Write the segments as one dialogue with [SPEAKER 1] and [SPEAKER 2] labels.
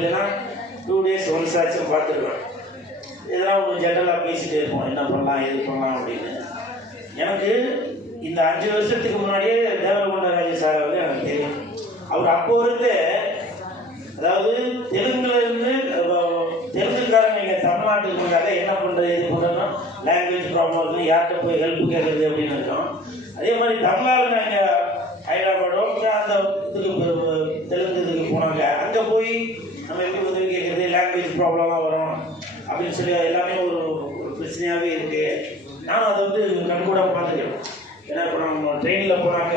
[SPEAKER 1] இல்லைன்னா two days once ஆச்சும் பார்த்துருவேன் இதெல்லாம் ஒரு ஜென்ரலாக பேசிகிட்டே இருப்போம். என்ன பண்ணலாம் எது பண்ணலாம் அப்படின்னு. எனக்கு இந்த அஞ்சு வருஷத்துக்கு முன்னாடியே தேவரகுண்டராஜ சார் வந்து எனக்கு தெரியும். அவர் அப்போ இருந்து அதாவது தெலுங்குல இருந்து தெலுங்குக்காரங்க இங்கே தமிழ்நாட்டுக்கு வந்தாக்க என்ன பண்ணுறது இது பண்ணுறதுன்னா லாங்குவேஜ் ப்ராப்ளம் இருக்குது யார்கிட்ட போய் ஹெல்ப் கேட்குறது அப்படின்னு இருக்கோம் அதே மாதிரி தமிழ்நாடு நாங்கள் ஹைதராபாடோ இல்லை அந்த இதுக்கு போ- தெலுங்கு இதுக்கு போனாங்க அங்கே போய் நம்ம எப்படி உதவி கேட்குறது லாங்குவேஜ் ப்ராப்ளம்லாம் வரும் அப்படின்னு சொல்லி எல்லாமே ஒரு ஒரு பிரச்சனையாகவே இருக்குது நானும் அதை வந்து கண்கூட பார்த்துக்கிறேன் ஏன்னா இப்போ நம்ம ட்ரெயினில் போனாக்க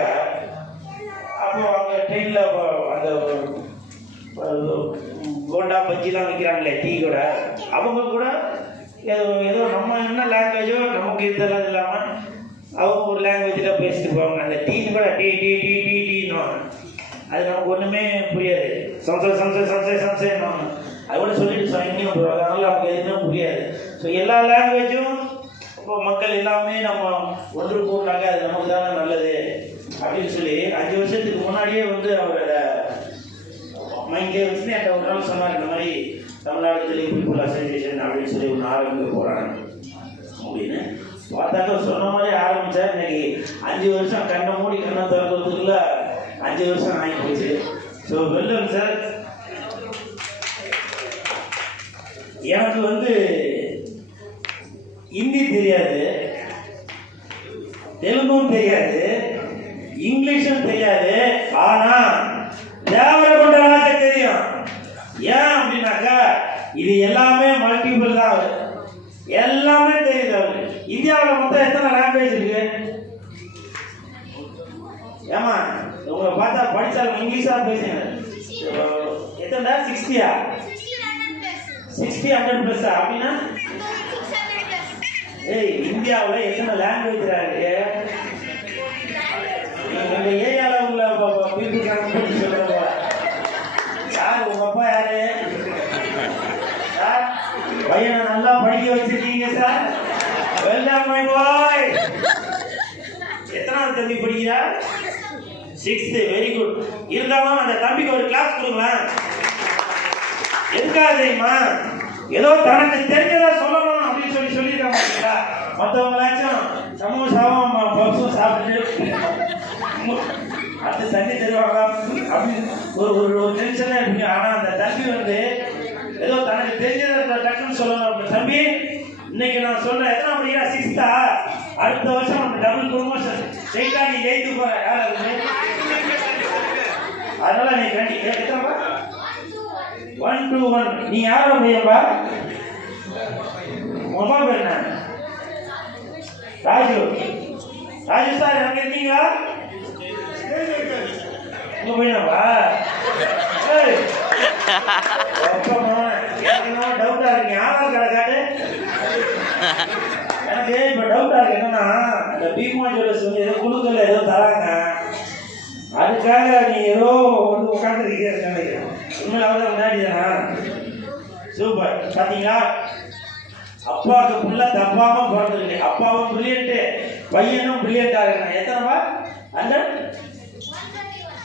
[SPEAKER 1] அப்போ அங்கே ட்ரெயினில் அந்த அஹ், போண்டா பஜ்ஜிலாம் விற்கிறாங்களே டீ கூட அவங்க கூட ஏதோ ஏதோ நம்ம என்ன லாங்குவேஜோ நமக்கு இதெல்லாம் இல்லாமல் அவங்க ஒரு லாங்குவேஜில் பேசிட்டு போவாங்க அந்த டீன்னு கூட டீ டீ டீ டீ டீன்னுவாங்க அது நமக்கு ஒன்றுமே புரியாது. சம்சை சம்சை சம்சை சம்சைன்னுவாங்க அது கூட சொல்லிட்டு சைன்யம் போடுவாங்க அதனால நமக்கு எதுவுமே புரியாது. ஸோ எல்லா லாங்குவேஜும் இப்போ மக்கள் எல்லாமே நம்ம ஒன்று கூடினாக்க அது நமக்கு தானே நல்லது அப்படின்னு சொல்லி அஞ்சு வருஷத்துக்கு முன்னாடியே வந்து அவரோட மைண்ட் மைண்டே வச்சு என்கிட்ட ஒரு நாள் சொன்னார். இந்த மாதிரி தமிழ்நாடு தெலுங்கு பீப்புள் அப்படின்னு சொல்லி ஒன்று ஆரம்பிக்க போகிறாங்க அப்படின்னு பார்த்தாக்க சொன்ன மாதிரி ஆரம்பித்தா இன்னைக்கு அஞ்சு வருஷம் கண்ணை மூடி கண்ணை திறக்கிறதுக்குள்ள அஞ்சு வருஷம் ஆகி போச்சு. ஸோ வெல்லம் சார் எனக்கு வந்து ஹிந்தி தெரியாது. தெலுங்கும் தெரியாது. இங்கிலீஷும் தெரியாது. ஆனா தேவரகொண்ட ராஜ தெரியும். ஏன் அப்படின்னாக்கா இது எல்லாமே மல்டிபிள் தான் அவர் எல்லாமே தெரியுது அவரு இந்தியாவில் மொத்தம் எத்தனை லாங்குவேஜ் இருக்கு? ஏமா உங்களை பார்த்தா படிச்சாலும் இங்கிலீஷா பேசுங்க எத்தனை சிக்ஸ்டியா சிக்ஸ்டி ஹண்ட்ரட் ப்ளஸ் அப்படின்னா? ஏய் இந்தியாவில் எத்தனை லாங்குவேஜ் இருக்கு? உங்க ஏரியாவில் உள்ள பீப்புள் கணக்கு சொல்றவங்க யார் உங்க அப்பா யாரு சார் பையனை நல்லா படிக்க வச்சிருக்கீங்க சார். வெல்டம் மை பாய் எத்தனாவது தம்பி படிக்கிறா? சிக்ஸ்த்து வெரி குட் இருந்தாலும் அந்த தம்பிக்கு ஒரு கிளாஸ் கொடுங்களேன். எதுக்காக தெரியுமா? ஏதோ தனக்கு தெரிஞ்சதா சொல்லணும் அப்படின்னு சொல்லி சொல்லியிருக்காங்க பார்த்தீங்களா மற்றவங்களாச்சும் சமோசாவும் பப்ஸும் சாப்பிட்டு அடுத்து தண்ணி தருவாங்களா அப்படின்னு ஒரு ஒரு ஒரு டென்ஷனாக இருக்கு. ஆனால் அந்த தம்பி வந்து ஏதோ தனக்கு தெரிஞ்சதை டக்குன்னு சொல்லணும் தம்பி இன்னைக்கு நான் சொல்றேன் எத்தனை படிக்கிறா சிக்ஸ்த்தா அடுத்த வருஷம் நம்ம டபுள் ப்ரொமோஷன் ஸ்ட்ரைட்டாக நீ ஜெயித்து போற யார் அது? அதனால நீ கண்டி எத்தனைப்பா? ஒன் டூ ஒன் நீ யாரோ பையன்பா? மொபைல் பேர் என்ன? ராஜு. ராஜு சார் எங்க இருக்கீங்களா? உங்க பையனப்பா எனக்கு என்ன டவுட்டா இருக்கு என்னன்னா இந்த பீமா ஜுவல்லர்ஸ் வந்து ஏதோ குழுக்கள்ல ஏதோ தராங்க அதுக்காக நீ ஏதோ வந்து உட்காந்துருக்கீங்க நினைக்கிறேன் உண்மையில அவதான் முன்னாடி தானா சூப்பர் பாத்தீங்களா அப்பாவுக்கு புள்ள தப்பாம பிறந்திருக்கு அப்பாவும் பிரில்லியன்ட் பையனும் பிரில்லியண்டா இருக்கான் அந்த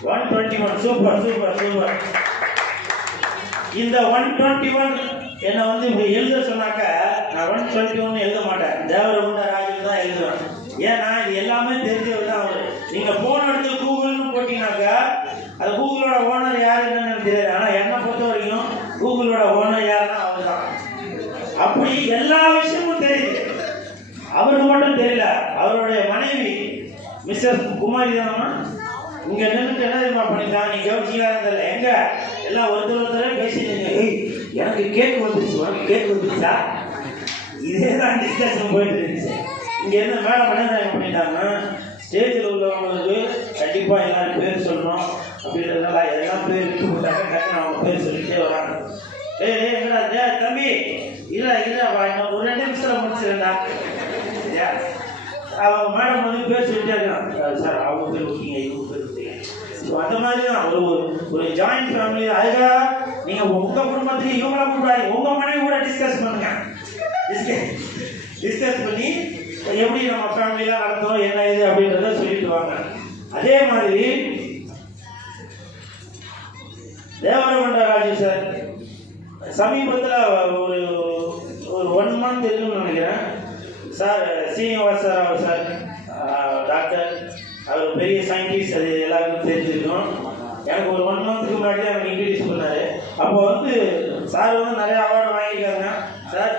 [SPEAKER 1] one twenty one super super super இந்த ஒன் டுவெண்ட்டி ஒன் என்னை வந்து இப்படி எழுத சொன்னாக்க நான் ஒன் டுவெண்ட்டி ஒன் எழுத மாட்டேன். தேவரகுண்ட ராஜன் தான் எழுதுவேன். ஏன்னா இது எல்லாமே தெரிஞ்சவர் தான் அவர். நீங்க போன் எடுத்து கூகுள்னு போட்டீங்கன்னாக்கா அது கூகுளோட ஓனர் யார் என்னன்னு தெரியாது. ஆனா என்னை பொறுத்த வரைக்கும் கூகுளோட ஓனர் யாருன்னா அவர் தான். அப்படி எல்லா விஷயமும் தெரியுது. அவருக்கு மட்டும் தெரியல. அவருடைய மனைவி மிஸ்டர் குமாரி தானம்மா இங்க நின்றுட்டு என்ன தெரியுமா பண்ணிட்டான் நீ கவனிச்சிங்களா தெரியல எங்க? எல்லாம் ஒருத்தர் ஒருத்தரே பேசிட்டு ஏய் எனக்கு கேக் வந்துருச்சு. உனக்கு கேக் வந்துருச்சா? இதே தான் டிஸ்கஷன் போயிட்டு இருந்துச்சு. இங்க என்ன மேடம் என்ன பண்ணிட்டாங்கன்னா ஸ்டேஜில் உள்ளவங்களுக்கு கண்டிப்பாக எல்லாரும் பேர் சொல்லணும் அப்படின்றதுனால எல்லாம் பேர் விட்டு போட்டாங்க. டக்குன்னு அவங்க பேர் சொல்லிட்டே வராங்க. ஏய் ஏய் என்னடா டேய் தம்பி இல்லை இல்லை வாங்க இன்னும் ஒரு ரெண்டு நிமிஷத்தில் முடிச்சிருந்தா அவன் மேடம் வந்து பேர் சொல்லிட்டே இருக்கான். சார் அவங்க பேர் விட்டீங்க அந்த மாதிரி தான் ஒரு ஒரு- ஜாயிண்ட் ஃபேமிலி அழகா நீங்கள் உங்க குடும்பத்துக்கு இவங்கள கூடாது உங்க மனைவி கூட டிஸ்கஸ் பண்ணுங்க. டிஸ்கஸ் டிஸ்கஸ் பண்ணி எப்படி நம்ம ஃபேமிலியெலாம் நடந்தோம் என்ன இது அப்படின்றத சொல்லிட்டு வாங்க. அதே மாதிரி தேவரமண்ட ராஜு சார் சமீபத்தில் ஒரு ஒரு ஒன் மந்த் இருக்குன்னு நினைக்கிறேன். Sir Srinivasa Rao sir doctor அவர் பெரிய சயின்டிஸ்ட் அது எல்லாருக்கும் தெரிஞ்சிருக்கும் எனக்கு ஒரு ஒன் மந்த்துக்கு முன்னாடி எனக்கு இன்ட்ரடியூஸ் பண்ணாரு அப்போ வந்து சார் வந்து நிறைய அவார்டு வாங்கியிருக்காங்க சார்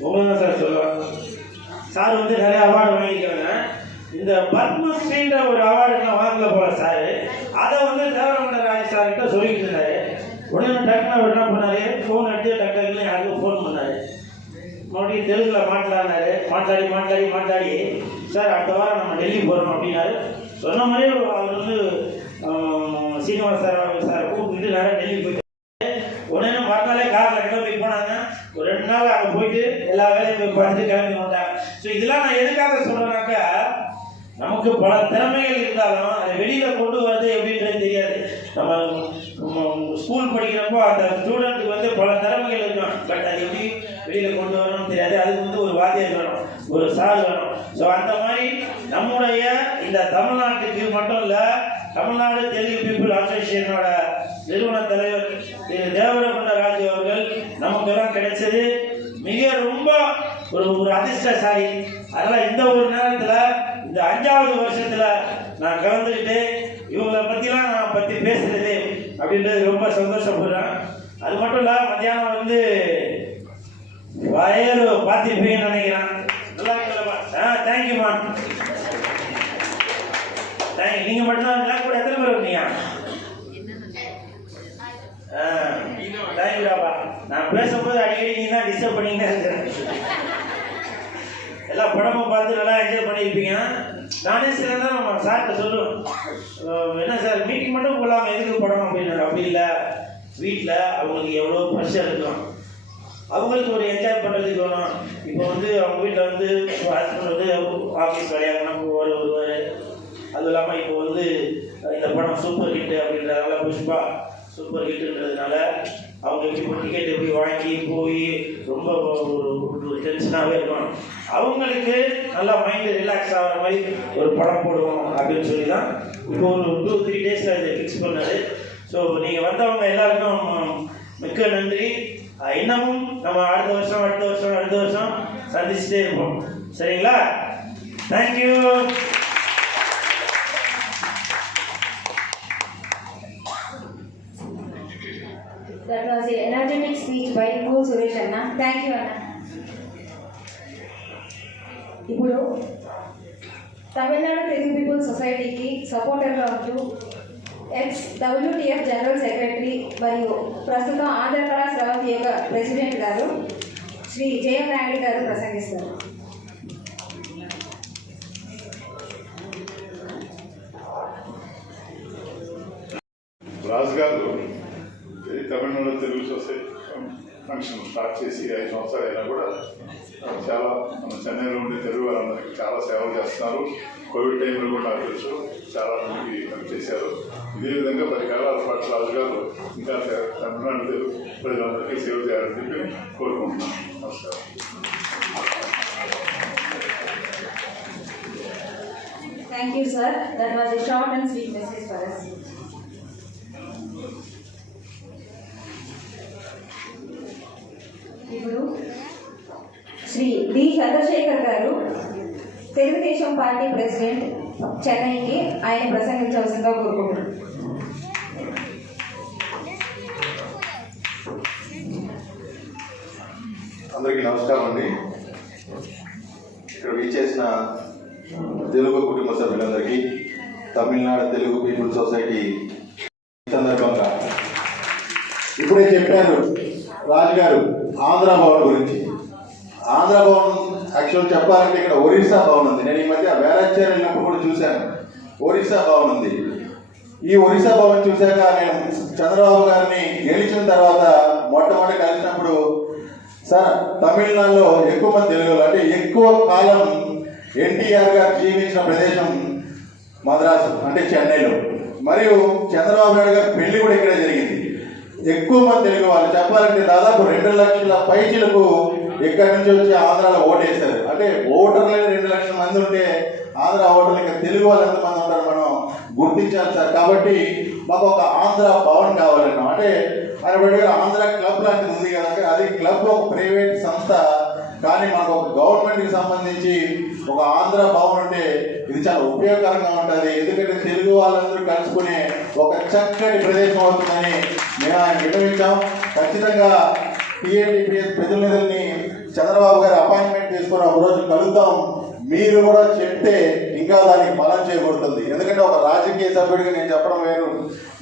[SPEAKER 1] உங்களுக்கு சார் சொல்லுவேன். சார் வந்து நிறைய அவார்டு வாங்கியிருக்காங்க இந்த பத்மஸ்ரீன்ற ஒரு அவார்டுலாம் வாங்கல போல சார். அதை வந்து தேவரமண்ட ராஜ் சார்கிட்ட சொல்லிட்டு இருந்தாரு. உடனே டக்குனு அவர் என்ன பண்ணாரு? ஃபோன் அடிச்சு டக்குன்னு யாருக்கும் ஃபோன் மறுபடியும் தெலுங்கில் மாట్లాடினாரு மாట్లాடி மாట్లాடி மாట్లాடி சார் அடுத்த வாரம் நம்ம டெல்லி போகிறோம் அப்படின்னாரு. சொன்ன மாதிரி அவர் வந்து சீனிவாச சார் சாரை கூப்பிட்டு நேரம் டெல்லி போயிட்டு உடனே மறுநாளே காரில் கிளம்பி போனாங்க. ஒரு ரெண்டு நாள் அங்கே போயிட்டு எல்லா வேலையும் போய் பார்த்துட்டு கிளம்பி வந்தாங்க ஸோ இதெல்லாம் நான் எதுக்காக சொல்கிறேன்னாக்கா நமக்கு பல திறமைகள் இருந்தாலும் அதை வெளியில் கொண்டு வரது எப்படின்றது தெரியாது. நம்ம ஸ்கூல் படிக்கிறப்போ அந்த ஸ்டூடெண்ட்டுக்கு வந்து பல திறமைகள் இருக்கும். பட் அது எப்படி வெளியில கொண்டு வரணும்னு தெரியாது. அதுக்கு வந்து ஒரு வாத்தியம் வேணும் ஒரு சார் வேணும். ஸோ அந்த மாதிரி நம்முடைய இந்த தமிழ்நாட்டுக்கு மட்டும் இல்லை தமிழ்நாடு தெலுங்கு பீப்புள் அசோசியேஷனோட நிறுவன தலைவர் திரு தேவரகுண்ட ராஜு அவர்கள் நமக்கு எல்லாம் கிடைச்சது மிக ரொம்ப ஒரு ஒரு அதிர்ஷ்டசாலி. அதனால் இந்த ஒரு நேரத்தில் இந்த அஞ்சாவது வருஷத்தில் நான் கலந்துக்கிட்டு இவங்களை பற்றிலாம் நான் பற்றி பேசுறது அப்படின்றது ரொம்ப சந்தோஷப்படுறேன். அது மட்டும் இல்லை மத்தியானம் வந்து வயலு பார்த்திருப்பீங்கன்னு நினைக்கிறேன் நல்லா இருக்கலப்பா ஆ தேங்க்யூமா தேங்க் மட்டும் மட்டும்தான் இருக்கா கூட எத்தனை பேர் இருக்கீங்க தேங்க்யூடாப்பா நான் பேசும்போது அடிக்கடி நீ தான் டிஸ்டர்ப் பண்ணிக்கிட்டே இருக்கிறேன். எல்லா படமும் பார்த்து நல்லா என்ஜாய் பண்ணியிருப்பீங்க. நானே சில நேரம் நம்ம சார்கிட்ட சொல்லுவேன். என்ன சார் மீட்டிங் மட்டும் போகலாம் எதுக்கு படம் அப்படின்னு அப்படி இல்லை. வீட்டில் அவங்களுக்கு எவ்வளோ ப்ரெஷர் இருக்கும். அவங்களுக்கு ஒரு என்ஜாய் பண்ணுறதுக்கு வேணும். இப்போ வந்து அவங்க வீட்டில் வந்து ஹஸ்பண்ட் வந்து ஆஃபீஸ் வழியாக நம்ம ஒரு வருவார் அதுவும் இல்லாமல் இப்போ வந்து இந்த படம் சூப்பர் ஹிட் அப்படின்றதுனால புஷ்பா சூப்பர் ஹிட்ன்றதுனால அவங்க இப்போ டிக்கெட் எப்படி வாங்கி போய் ரொம்ப ஒரு டென்ஷனாகவே இருக்கும் அவங்களுக்கு நல்லா மைண்டு ரிலாக்ஸ் ஆகிற மாதிரி ஒரு படம் போடுவோம் அப்படின்னு சொல்லி தான் இப்போ ஒரு டூ த்ரீ டேஸில் இதை ஃபிக்ஸ் பண்ணது. ஸோ நீங்கள் வந்தவங்க எல்லாருக்கும் மிக்க நன்றி. இன்னமும் நம்ம அடுத்த வருஷம் அடுத்த வருஷம் அடுத்த வருஷம் சந்திச்சுட்டே இருப்போம். சரிங்களா?
[SPEAKER 2] Thank you was energetic speech by go Suresh అన్న థ్యాంక్ యూ అన్న ఇప్పుడు తమిళనాడు తెలుగు పీపుల్ సొసైటీకి సపోర్టర్గా ఉంటూ ఎక్స్ డబ్ల్యూటీఎఫ్ జనరల్ సెక్రటరీ మరియు ప్రస్తుతం ఆంధ్రప్రదేశ్ రావతి యొక్క ప్రెసిడెంట్ గారు శ్రీ జయం నాయుడు గారు ప్రసంగిస్తారు.
[SPEAKER 3] తెలుగు సొసైటీ ఫంక్షన్ స్టార్ట్ చేసి ఐదు సంవత్సరాలు అయినా కూడా చాలా మన చెన్నైలో ఉండే తెలుగు వారందరికీ చాలా సేవలు చేస్తున్నారు కోవిడ్ టైంలో కూడా నాకు తెలుసు చాలా మందికి పనిచేశారు చేశారు ఇదే విధంగా పది కాలాల పాటు రాజు గారు ఇంకా తమిళనాడు తెలుగు ప్రజలందరికీ సేవ చేయాలని చెప్పి కోరుకుంటున్నాను నమస్కారం
[SPEAKER 2] Thank you sir. That was a short and sweet message for us. అధ్యక్షుడు శ్రీ డి చంద్రశేఖర్ గారు తెలుగుదేశం పార్టీ ప్రెసిడెంట్ చెన్నైకి ఆయన ప్రసంగించవలసిందిగా కోరుకుంటున్నాను
[SPEAKER 4] అందరికీ నమస్కారం అండి. ఇక్కడ వీచేసిన తెలుగు కుటుంబ సభ్యులందరికీ తమిళనాడు తెలుగు పీపుల్ సొసైటీ సందర్భంగా ఇప్పుడే చెప్పారు రాజుగారు ఆంధ్ర భవన్ గురించి. ఆంధ్ర భవన్ యాక్చువల్ చెప్పాలంటే ఇక్కడ ఒరిస్సా భవన్ ఉంది. నేను ఈ మధ్య వేలచ్చేరి వెళ్ళినప్పుడు కూడా చూశాను. ఒరిస్సా భవన్ ఉంది. ఈ ఒరిస్సా భవన్ చూశాక నేను చంద్రబాబు గారిని గెలిచిన తర్వాత మొట్టమొదటి కలిసినప్పుడు సార్ తమిళనాడులో ఎక్కువ మంది తెలుగు అంటే ఎక్కువ కాలం ఎన్టీఆర్ గారు జీవించిన ప్రదేశం మద్రాసు అంటే చెన్నైలో. మరియు చంద్రబాబు నాయుడు గారి పెళ్ళి కూడా ఇక్కడే జరిగింది. ఎక్కువ మంది తెలుగు వాళ్ళు చెప్పాలంటే దాదాపు రెండు లక్షల పైచీలకు ఎక్కడి నుంచి వచ్చి ఆంధ్రాలో ఓటేశారు. అంటే ఓటర్లే రెండు లక్షల మంది ఉంటే ఆంధ్ర ఓటర్లు ఇంకా తెలుగు వాళ్ళు ఎంతమంది ఉంటారు మనం గుర్తించాలి సార్. కాబట్టి మాకు ఒక ఆంధ్ర భవన్ కావాలన్నాం. అంటే ఆయన ఆంధ్ర క్లబ్ లాంటిది ఉంది కదంటే అది క్లబ్ ఒక ప్రైవేట్ సంస్థ కానీ మనకు ఒక గవర్నమెంట్కి సంబంధించి ఒక ఆంధ్ర భవన్ ఉంటే ఇది చాలా ఉపయోగకరంగా ఉంటుంది. ఎందుకంటే తెలుగు వాళ్ళందరూ కలుసుకునే ఒక చక్కటి ప్రదేశం అవుతుందని మేము ఆయన విన్నవించాం. ఖచ్చితంగా టీఏటీపీఎస్ ప్రతినిధుల్ని చంద్రబాబు గారి అపాయింట్మెంట్ తీసుకుని ఒక రోజు కలుద్దాం. మీరు కూడా చెప్తే ఇంకా దానికి బలం చేయబడుతుంది ఎందుకంటే ఒక రాజకీయ సభ్యుడిగా నేను చెప్పడం వేరు.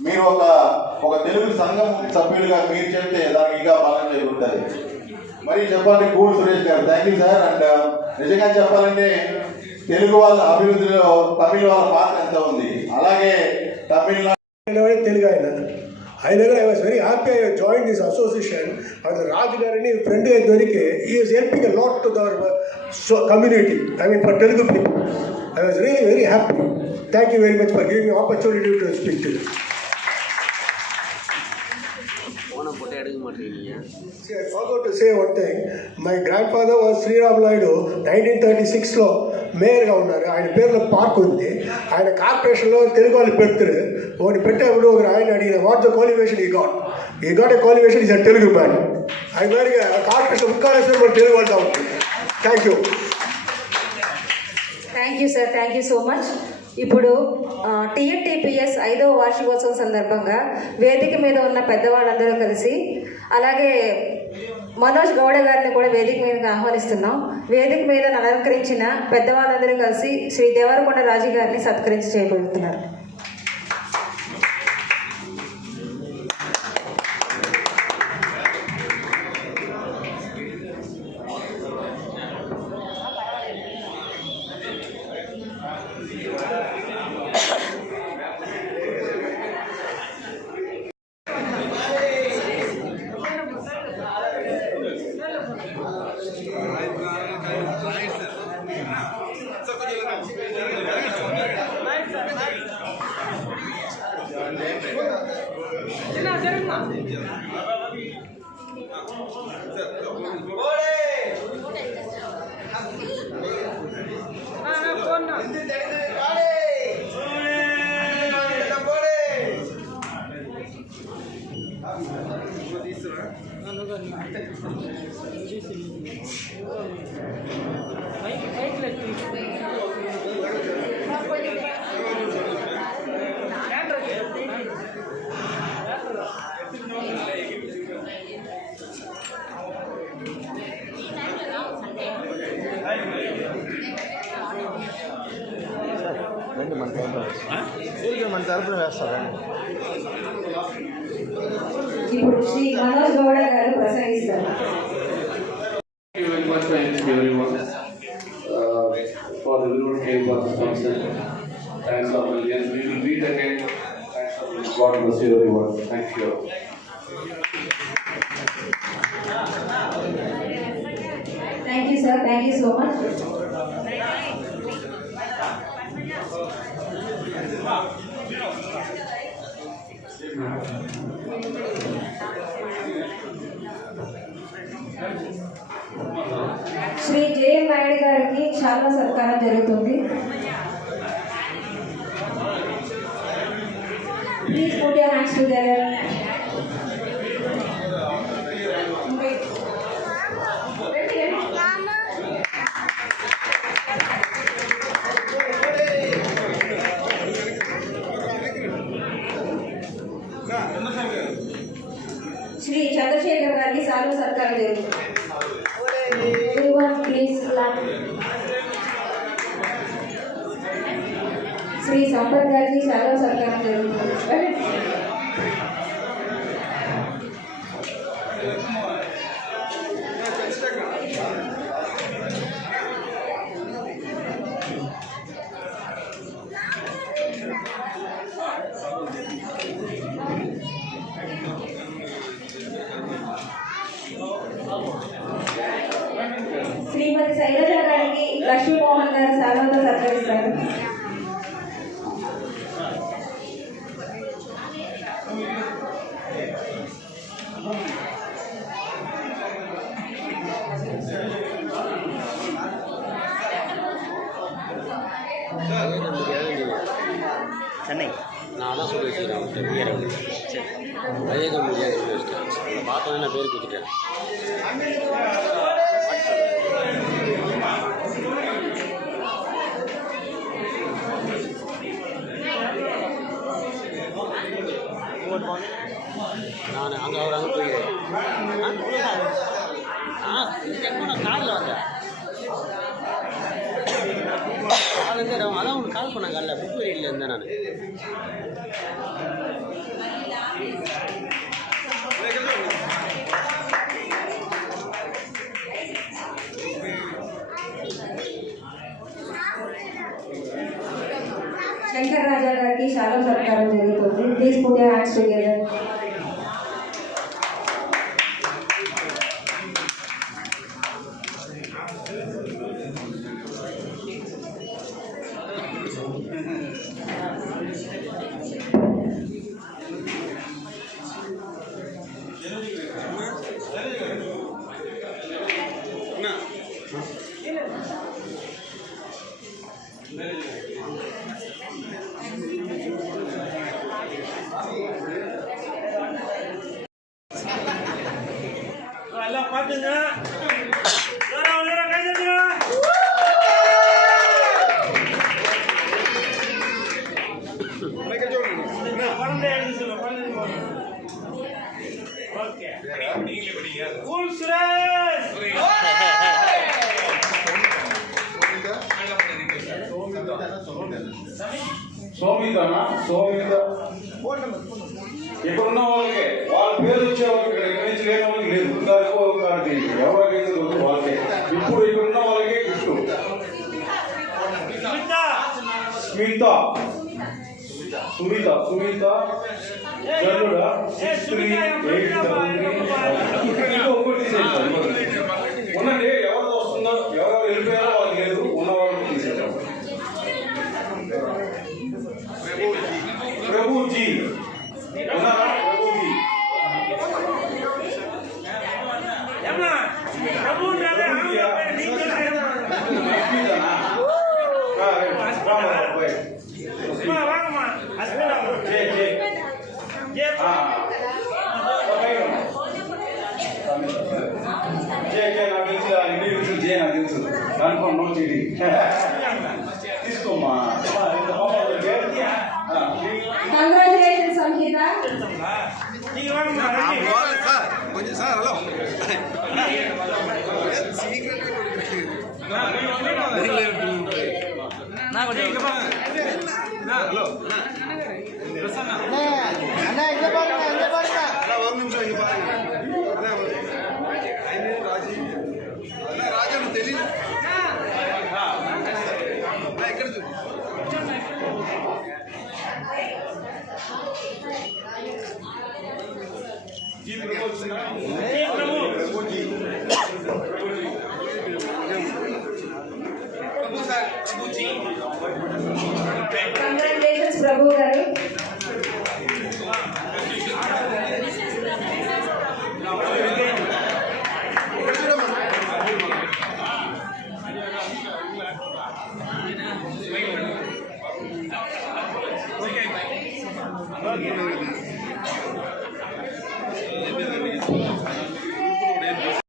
[SPEAKER 4] మీరు ఒక ఒక తెలుగు సంఘం సభ్యులుగా మీరు చెప్తే దానికి ఇంకా బలం చేయబడుతుంది మరి చెప్పాలి కూల్ సురేష్ గారు. థ్యాంక్ యూ సార్ అండ్ నిజంగా చెప్పాలంటే తెలుగు వాళ్ళ అభివృద్ధిలో తమిళ వాళ్ళ పాత్ర ఎంత ఉంది? అలాగే తమిళనాడు
[SPEAKER 5] తెలుగు ఆయన. ఆయన దగ్గర I was very happy I join this association and Raju గారిని ఫ్రెండ్గా దొరికి is helping lot to the other so community I mean for Telugu people I was really very happy thank you very much for giving opportunity to speak to
[SPEAKER 6] போன போட்டு எடுக்க மாட்டேங்கிறீங்க
[SPEAKER 5] See, I forgot to say one thing. My grandfather was Sriram Naidu nineteen thirty సిక్స్లో మేయర్గా ఉన్నారు ఆయన పేరులో park ఉంది ఆయన కార్పొరేషన్లో తెలుగు వాళ్ళు పెడతారు ఒకటి పెట్టేప్పుడు ఒక ఆయన అడిగిన what the qualification he got he got a qualification is a Telugu man ఆయన మరి కార్పొరేషన్ ముక్కాలేశ్వరం మన తెలుగు వాళ్ళ ఉంటుంది thank you
[SPEAKER 2] thank you sir thank you so much ఇప్పుడు టీఎన్టీపీఎస్ ఐదవ వార్షికోత్సవం సందర్భంగా వేదిక మీద ఉన్న పెద్దవాళ్ళందరూ కలిసి అలాగే మనోజ్ గౌడ గారిని కూడా వేదిక మీదకి ఆహ్వానిస్తున్నాం. వేదిక మీద అలంకరించిన పెద్దవాళ్ళందరూ కలిసి శ్రీ దేవరకొండ రాజు గారిని సత్కరించి చేయబోతున్నారు.
[SPEAKER 6] そこで歌います。మన తరపున ఊరికే మన తరపున వేస్తారండి
[SPEAKER 2] ఇప్పుడు శ్రీ మనోజ్ గౌడ గారు ప్రసంగిస్తారు
[SPEAKER 7] Thank you very much, thank you everyone, uh, for the Willow Cave for this function. Thanks a million. We will meet again. Thanks a million. God bless you everyone. Thank you.
[SPEAKER 2] Thank you sir thank you so much సత్కారం జరుగుతుంది శ్రీమతి శైలజ గారికి లక్ష్మీమోహన్ గారు శాలువతో
[SPEAKER 8] நான் அங்கே அவர் அங்கே போய் ஆ எப்போ நான் காரில் வந்தேன் காலேருந்து அதான் உனக்கு கால் பண்ணாங்க அல்ல புதுவெளியில் இருந்தேன் நான்.
[SPEAKER 7] సోమితనా సోమిత ఇక్కడ ఉన్న వాళ్ళకి వాళ్ళ పేరు వచ్చే వాళ్ళకి ఇక్కడ ఇక్కడి నుంచి లేని వాళ్ళకి లేదు ఇంతవరకు ఒక ఎవరికైతే వద్దు వాళ్ళకే ఇప్పుడు ఇక్కడ ఉన్న వాళ్ళకే gift
[SPEAKER 1] Sumitha.
[SPEAKER 7] Smitha Sumitha Sumitha జల్లుడా six three eight double three ఇంకొకటి
[SPEAKER 1] తెలుసు
[SPEAKER 7] కన్ఫర్మ్ నో చీటింగ్ తీసుకోమ్మా అమ్మా, ఇంత బాగుంది ఓకే? ఆ.
[SPEAKER 2] కంగ్రాచులేషన్ సంహిత
[SPEAKER 1] நீங்க வாங்கம்மா, రండి.
[SPEAKER 6] సార్ కొంచెం సార్ హలో
[SPEAKER 9] நான் கொஞ்சம் இங்க பாருங்க
[SPEAKER 6] హలో
[SPEAKER 8] அண்ணா இங்கே பாருங்க இங்கே பாருங்க
[SPEAKER 6] అలా ఒక నిమిషం ఇంక जी
[SPEAKER 7] प्रभु जी
[SPEAKER 1] प्रभु जी
[SPEAKER 2] प्रभु जी congratulations
[SPEAKER 1] prabhu